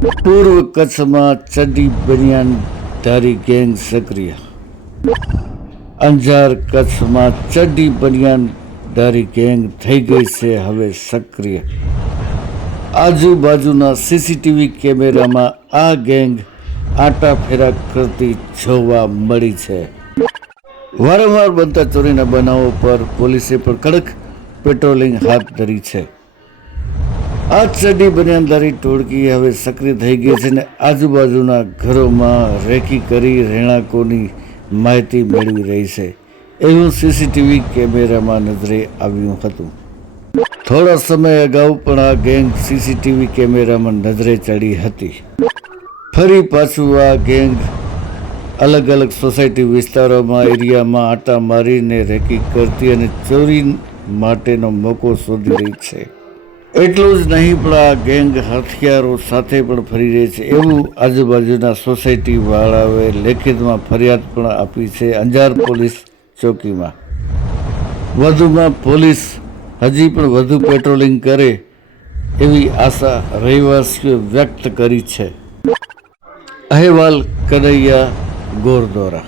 પૂર્વ કચ્છમાં ચડ્ડી બનિયાન ધારી ગેંગ સક્રિય. અંજાર કચ્છમાં ચડ્ડી બનિયાન ધારી ગેંગ થઈ ગઈ છે, હવે સક્રિય. આજુબાજુના સીસીટીવી કેમેરામાં આ ગેંગ આટા ફેરા કરતી જોવા મળી છે. વારંવાર બનતા ચોરીના બનાવો પર પોલીસે પણ કડક પેટ્રોલિંગ હાથ ધરી છે. આ ચડી બનિયાનદારી ટોળકી હવે સક્રિય થઈ ગઈ છે અને આજુબાજુના ઘરોમાં રેકી કરી રહેણાંકોની માહિતી મેળવી રહી છે. એવું સીસીટીવી કેમેરામાં નજરે આવ્યું હતું. થોડા સમય અગાઉ પણ આ ગેંગ સીસીટીવી કેમેરામાં નજરે ચડી હતી. ફરી પાછું આ ગેંગ અલગ અલગ સોસાયટી વિસ્તારોમાં, એરિયામાં આટા મારીને રેકી કરતી અને ચોરી માટેનો મોકો શોધી રહી છે. એટલું જ નહીં, પણ આ ગેંગ હથિયારો સાથે પણ ફરી રહી છે. એવું આજુબાજુના સોસાયટી વાળાઓએ લેખિતમાં ફરિયાદ પણ આપી છે અંજાર પોલીસ ચોકીમાં. વધુમાં પોલીસ હજી પણ વધુ પેટ્રોલિંગ કરે એવી આશા રહેવાસીઓ વ્યક્ત કરી છે. અહેવાલ કનૈયા ગોરદોરા